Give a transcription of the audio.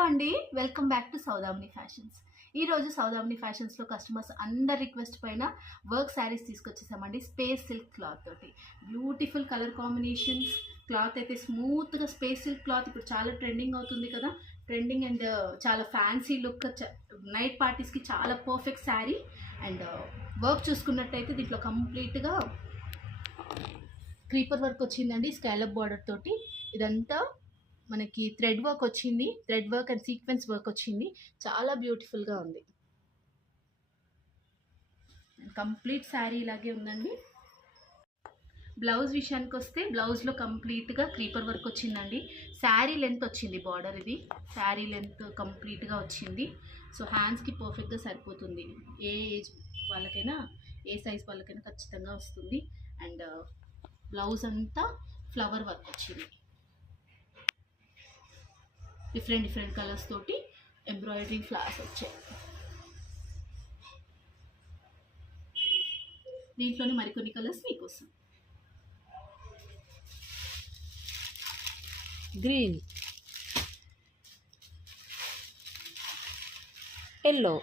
Hello అండి, welcome back to Saudamini fashions. ఈరోజు సౌదామిని ఫ్యాషన్స్లో కస్టమర్స్ అందరి రిక్వెస్ట్ పైన వర్క్ శారీస్ తీసుకొచ్చేసామండి. స్పేస్ సిల్క్ క్లాత్ తోటి బ్యూటిఫుల్ కలర్ కాంబినేషన్స్. క్లాత్ అయితే స్మూత్గా స్పేస్ సిల్క్ క్లాత్ ఇప్పుడు చాలా ట్రెండింగ్ అవుతుంది కదా. ట్రెండింగ్ అండ్ చాలా ఫ్యాన్సీ లుక్, నైట్ పార్టీస్కి చాలా పర్ఫెక్ట్ శారీ. అండ్ వర్క్ చూసుకున్నట్టయితే దీంట్లో కంప్లీట్గా క్రీపర్ వర్క్ వచ్చిందండి, స్కాలప్ బార్డర్ తోటి. ఇదంతా మనకి థ్రెడ్ వర్క్ వచ్చింది, thread work and sequence work వచ్చింది. చాలా బ్యూటిఫుల్గా ఉంది. కంప్లీట్ శారీ ఇలాగే ఉందండి. బ్లౌజ్ విషయానికి వస్తే బ్లౌజ్లో కంప్లీట్గా క్రీపర్ వర్క్ వచ్చిందండి. శారీ లెంత్ వచ్చింది బార్డర్, ఇది శారీ లెంత్ కంప్లీట్గా వచ్చింది. సో హ్యాండ్స్కి పర్ఫెక్ట్గా సరిపోతుంది. ఏ ఏజ్ వాళ్ళకైనా, ఏ సైజ్ వాళ్ళకైనా ఖచ్చితంగా వస్తుంది. అండ్ బ్లౌజ్ అంతా ఫ్లవర్ వర్క్ వచ్చింది. డిఫరెంట్ కలర్స్ తోటి ఎంబ్రాయిడరీ ఫ్లవర్స్ వచ్చాయి. దీంట్లోనే మరికొన్ని కలర్స్ మీకోసం. Green, yellow,